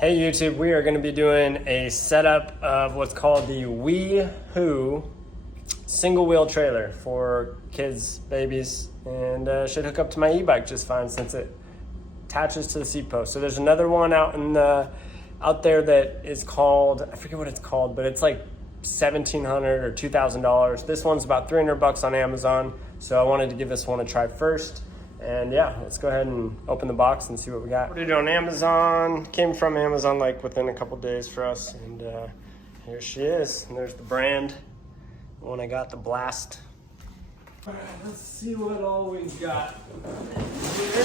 Hey YouTube, we are going to be doing a setup of what's called the Weehoo single wheel trailer for kids, babies, and should hook up to my e-bike just fine since it attaches to the seat post. So there's another one out there that is called, I forget what it's called, but it's like $1,700 or $2,000. This one's about $300 on Amazon, so I wanted to give this one a try first. And yeah, let's go ahead and open the box and see what we got. Ordered it on Amazon, came from Amazon like within a couple days for us. And here she is. And there's the brand. When I got the Blast. All right, let's see what all we got here.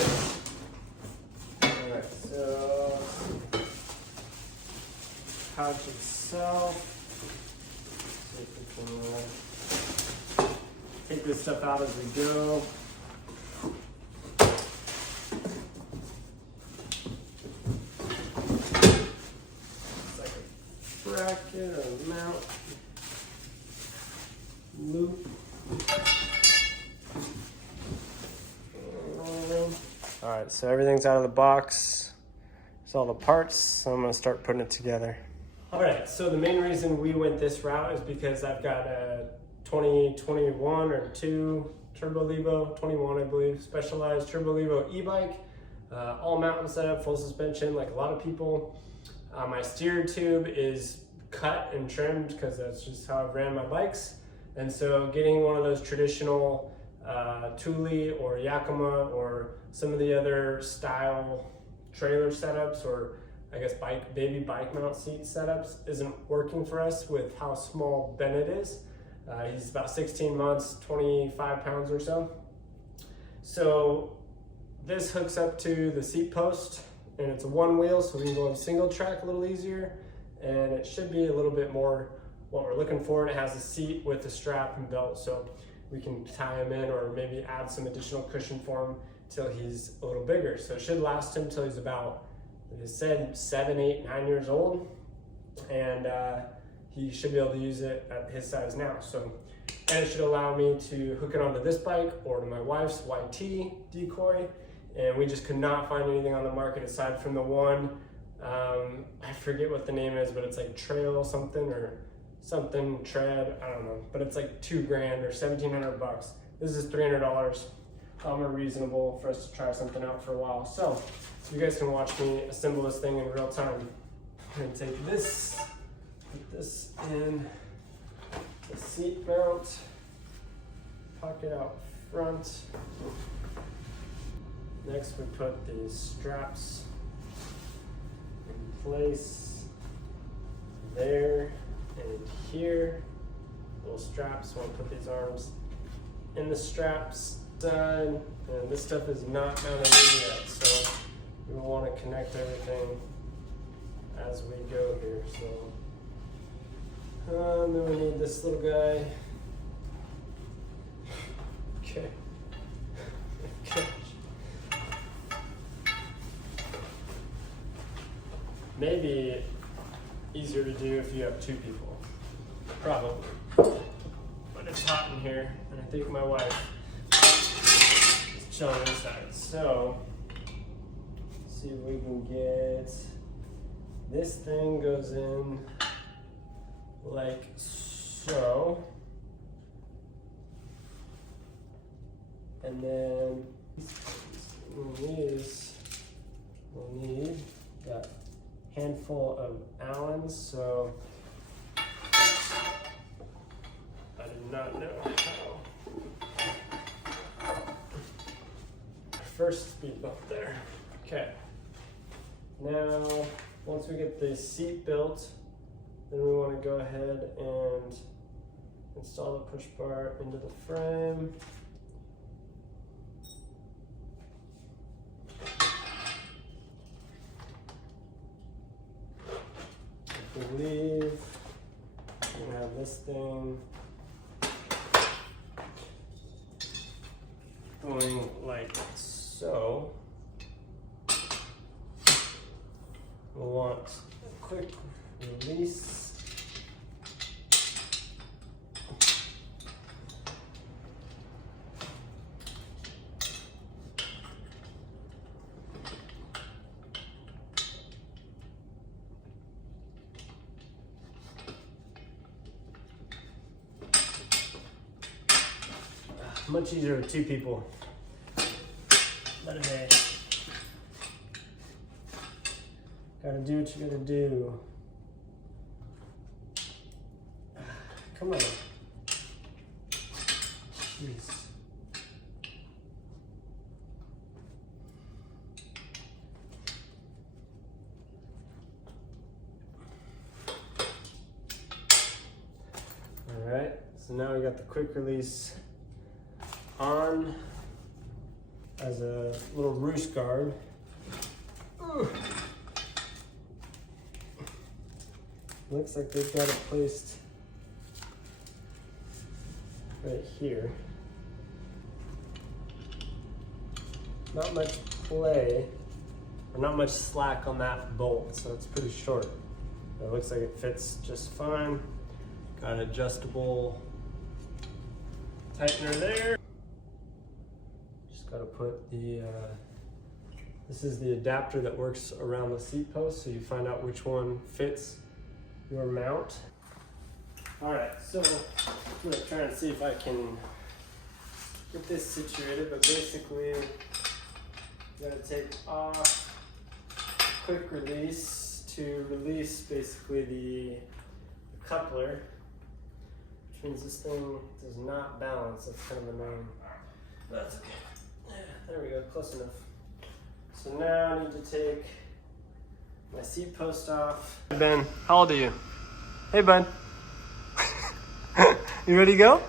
All right, so pouch itself. See if we can take this stuff out as we go. Bracket or mount loop. All right, so everything's out of the box. There's all the parts, so I'm gonna start putting it together. All right, so the main reason we went this route is because I've got a 2021 or 2 Turbo Levo, 21 I believe, Specialized Turbo Levo e-bike, all mountain setup, full suspension like a lot of people. My steer tube is cut and trimmed because that's just how I've ran my bikes. And so getting one of those traditional THULE or Yakima or some of the other style trailer setups, or I guess baby bike mount seat setups, isn't working for us with how small Bennett is. He's about 16 months, 25 pounds or so. So this hooks up to the seat post, and it's a one wheel, so we can go on single track a little easier, and it should be a little bit more what we're looking for. And it has a seat with a strap and belt, so we can tie him in or maybe add some additional cushion for him till he's a little bigger. So it should last him till he's about, like I said, 7, 8, 9 years old, and he should be able to use it at his size now. So, and it should allow me to hook it onto this bike or to my wife's YT decoy. And we just could not find anything on the market aside from the one, I forget what the name is, but it's like Trail something or something Tread, I don't know, but it's like $2,000 or $1,700. This is $300. Reasonable for us to try something out for a while. So you guys can watch me assemble this thing in real time. I'm gonna take this, put this in the seat mount, pocket out front. Next, we put the straps in place there and here. Little straps, so we'll put these arms in the straps side. And this stuff is not mounted in yet, so we will want to connect everything as we go here. So then we need this little guy. Okay. Okay. Maybe easier to do if you have 2 people, probably. But it's hot in here, and I think my wife is chilling inside. So, let's see if we can get, this thing goes in like so. And then we'll need that handful of Allens, so I do not know how. First speed bump there. Okay. Now, once we get the seat built, then we want to go ahead and install the push bar into the frame. I believe we're gonna have this thing going like so. We'll want a quick release. Much easier with 2 people. But hey, gotta do what you gotta do. Come on. Jeez. All right, so now we got the quick release on as a little roost guard. Ooh. Looks like they've got it placed right here. Not much play, or not much slack on that bolt, so it's pretty short. It looks like it fits just fine. Got an adjustable tightener there. Just gotta put the, this is the adapter that works around the seat post, so you find out which one fits your mount. All right, so I'm gonna try and see if I can get this situated, but basically you gotta take off quick release to release basically the coupler, which means this thing does not balance. That's kind of annoying. That's okay. Yeah, there we go, close enough. So now I need to take my seat post off. Ben, how old are you? Hey, bud. You ready to go?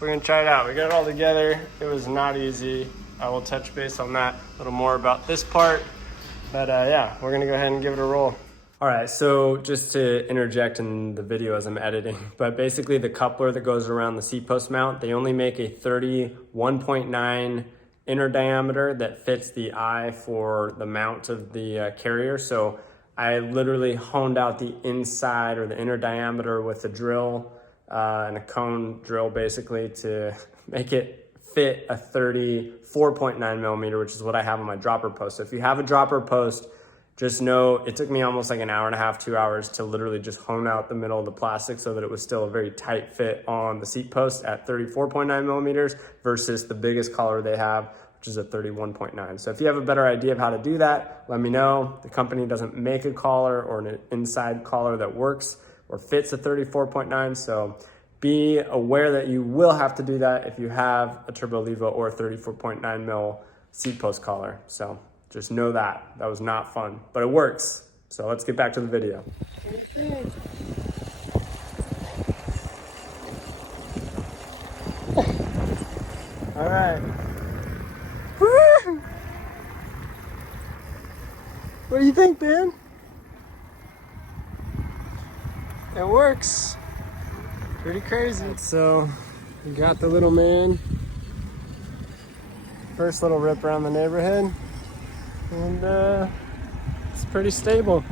We're gonna try it out. We got it all together. It was not easy. I will touch base on that a little more about this part. But yeah, we're gonna go ahead and give it a roll. All right, so just to interject in the video as I'm editing, but basically the coupler that goes around the seat post mount, they only make a 31.9 inner diameter that fits the eye for the mount of the carrier. So I literally honed out the inside or the inner diameter with a drill and a cone drill basically to make it fit a 34.9 millimeter, which is what I have on my dropper post. So if you have a dropper post, just know it took me almost like an hour and a half, 2 hours to literally just hone out the middle of the plastic so that it was still a very tight fit on the seat post at 34.9 millimeters versus the biggest collar they have, which is a 31.9. So if you have a better idea of how to do that, let me know. The company doesn't make a collar or an inside collar that works or fits a 34.9. So be aware that you will have to do that if you have a Turbo Levo or a 34.9 mil seat post collar. So just know that. That was not fun, but it works. So let's get back to the video. Okay. All right. Woo! What do you think, Ben? It works. Pretty crazy. So we got the little man. First little rip around the neighborhood. And it's pretty stable.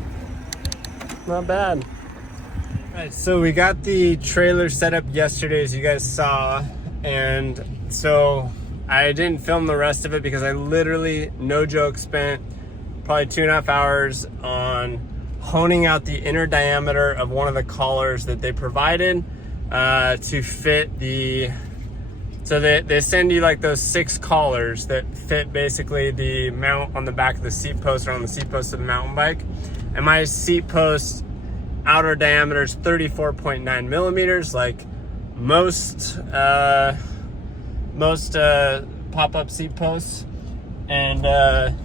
Not bad. All right, so we got the trailer set up yesterday, as you guys saw. And so I didn't film the rest of it because I literally, no joke, spent probably 2.5 hours on honing out the inner diameter of one of the collars that they provided to fit the, so they send you like those 6 collars that fit basically the mount on the back of the seat post or on the seat post of the mountain bike. And my seat post outer diameter is 34.9 millimeters, like most pop-up seat posts. And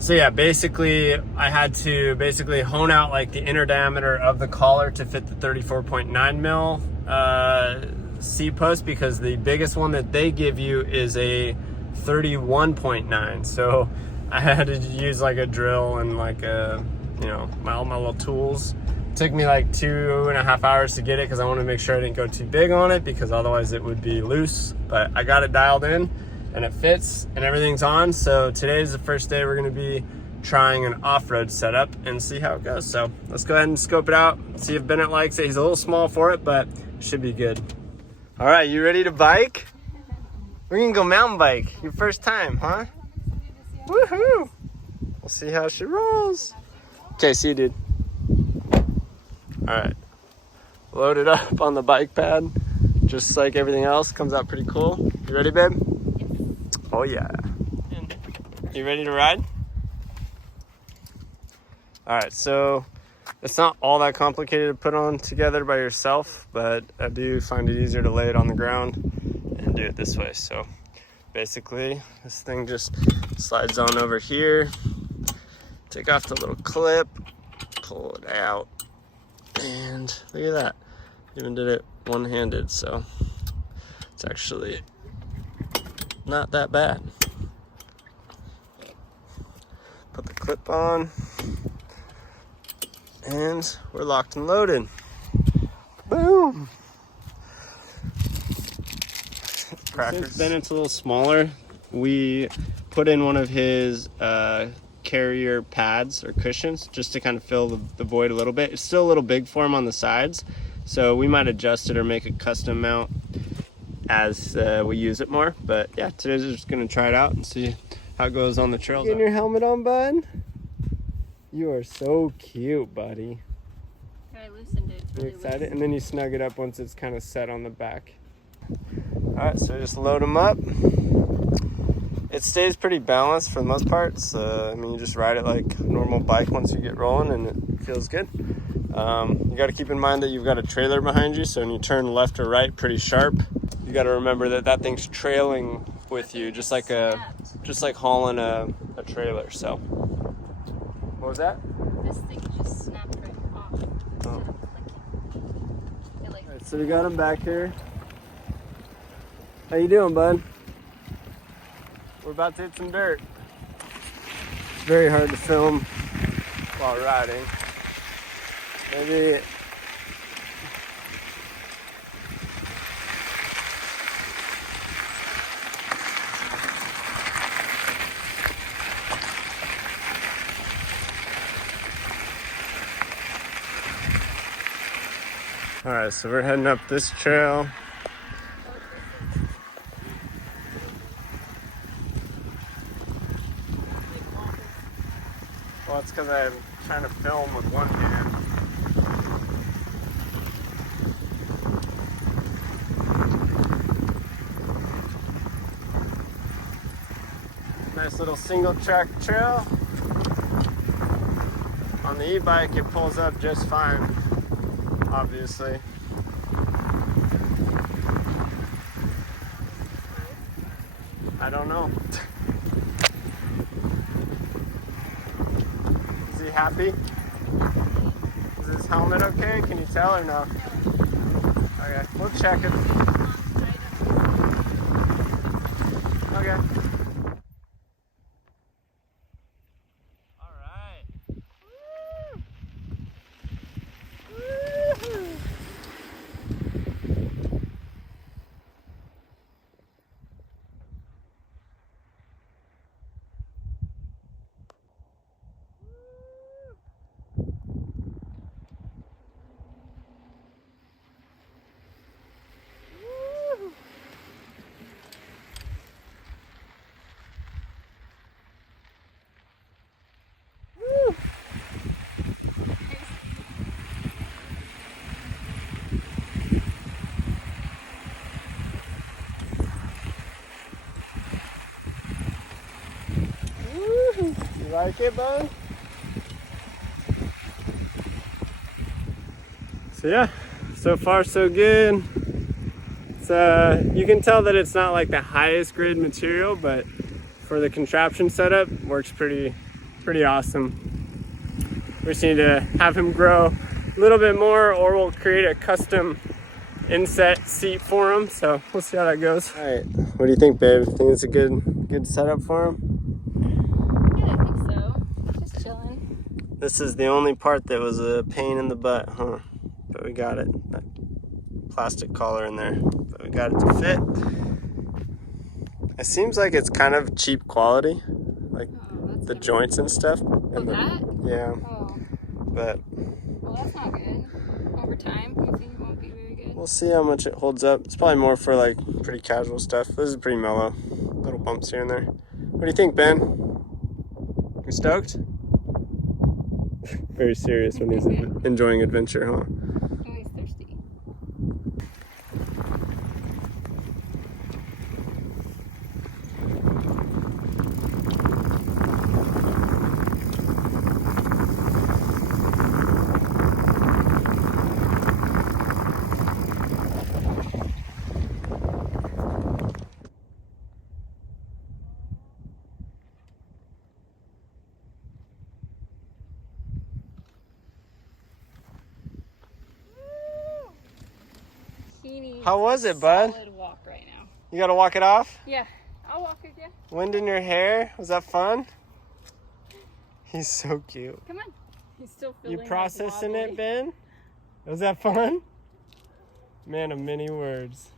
so yeah, basically I had to basically hone out like the inner diameter of the collar to fit the 34.9 mil seat post, because the biggest one that they give you is a 31.9. So I had to use like a drill and like a, you know, all my little tools. It took me like 2.5 hours to get it because I wanted to make sure I didn't go too big on it, because otherwise it would be loose. But I got it dialed in and it fits and everything's on. So today is the first day we're going to be trying an off-road setup and see how it goes. So let's go ahead and scope it out, see if Bennett likes it. He's a little small for it, but it should be good. All right, you ready to bike? We're gonna go mountain bike. Your first time, huh? Woohoo! We'll see how she rolls. Okay, see you, dude. All right, load it up on the bike pad. just like everything else, comes out pretty cool. You ready, babe? Yes. Oh yeah. You ready to ride? All right, so it's not all that complicated to put on together by yourself, but I do find it easier to lay it on the ground and do it this way. So basically, this thing just slides on over here. Take off the little clip, pull it out, and look at that. Even did it one-handed, so it's actually not that bad. Put the clip on, and we're locked and loaded. Boom! Since Bennett's a little smaller, we put in one of his carrier pads or cushions just to kind of fill the void a little bit. It's still a little big for him on the sides, so we might adjust it or make a custom mount as we use it more. But yeah, today's just gonna try it out and see how it goes on the trails. Getting your helmet on, bud? You are so cute, buddy. I loosened it. You excited? Loose. And then you snug it up once it's kind of set on the back. All right, so just load them up. It stays pretty balanced for the most part. So, I mean, you just ride it like a normal bike once you get rolling, and it feels good. You got to keep in mind that you've got a trailer behind you, so when you turn left or right pretty sharp, you got to remember that that thing's trailing with you, just like hauling a trailer. So, what was that? This thing just snapped right off. Oh. All right, so we got him back here. How you doing, bud? We're about to hit some dirt. It's very hard to film while riding. Maybe all right, so we're heading up this trail. Well, it's because I'm trying to film with one hand. Nice little single track trail. On the e-bike, it pulls up just fine, obviously. I don't know. Is he happy? Is his helmet okay? Can you tell or no? Okay, we'll check it. Okay. All right. Woo! Woo-hoo! You like it, bud? So yeah, so far so good. It's you can tell that it's not like the highest grade material, but for the contraption setup, works pretty awesome. We just need to have him grow a little bit more, or we'll create a custom inset seat for him. So we'll see how that goes. All right, what do you think, babe? Think it's a good setup for him? This is the only part that was a pain in the butt, huh? But we got it. That plastic collar in there, but we got it to fit. It seems like it's kind of cheap quality, like the joints and stuff. Oh, that? Yeah. Oh. But. Well, that's not good. Over time, you think it won't be very good? We'll see how much it holds up. It's probably more for like pretty casual stuff. This is pretty mellow. Little bumps here and there. What do you think, Ben? You stoked? Very serious when he's enjoying adventure, huh? Oh, he's thirsty. How was it, bud? Solid walk right now. You gotta walk it off? Yeah, I'll walk with you. Wind in your hair? Was that fun? He's so cute. Come on. He's still feeling You processing wobbly. it, Ben? Was that fun? Man of many words.